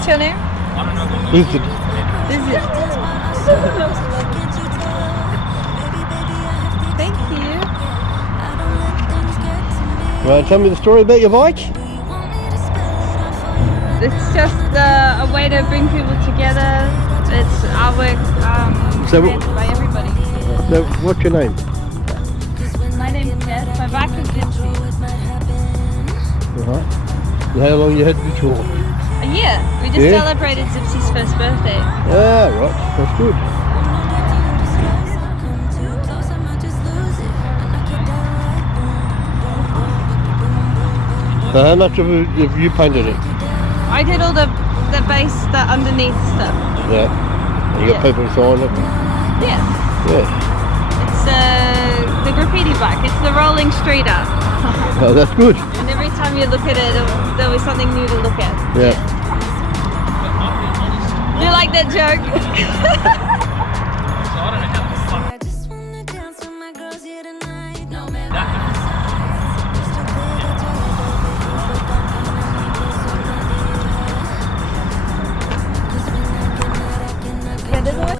What's your name? Listen. Zipzy. Thank you. Right, tell me the story about your bike. It's just a way to bring people together. It's artwork So created by everybody. So, what's your name? My name's Jess. My bike is Zipzy. Right. And how long you had it for? A year. We just celebrated Zipzy's first birthday. Ah, right. That's good. So how much have you painted it? I did all the base, the underneath stuff. Yeah. And you got people to sign it? Yeah. Yeah. It's the graffiti bike. It's the rolling street art. Oh, that's good. And every time you look at it, there'll be something new to look at. Yeah. Do you like that joke?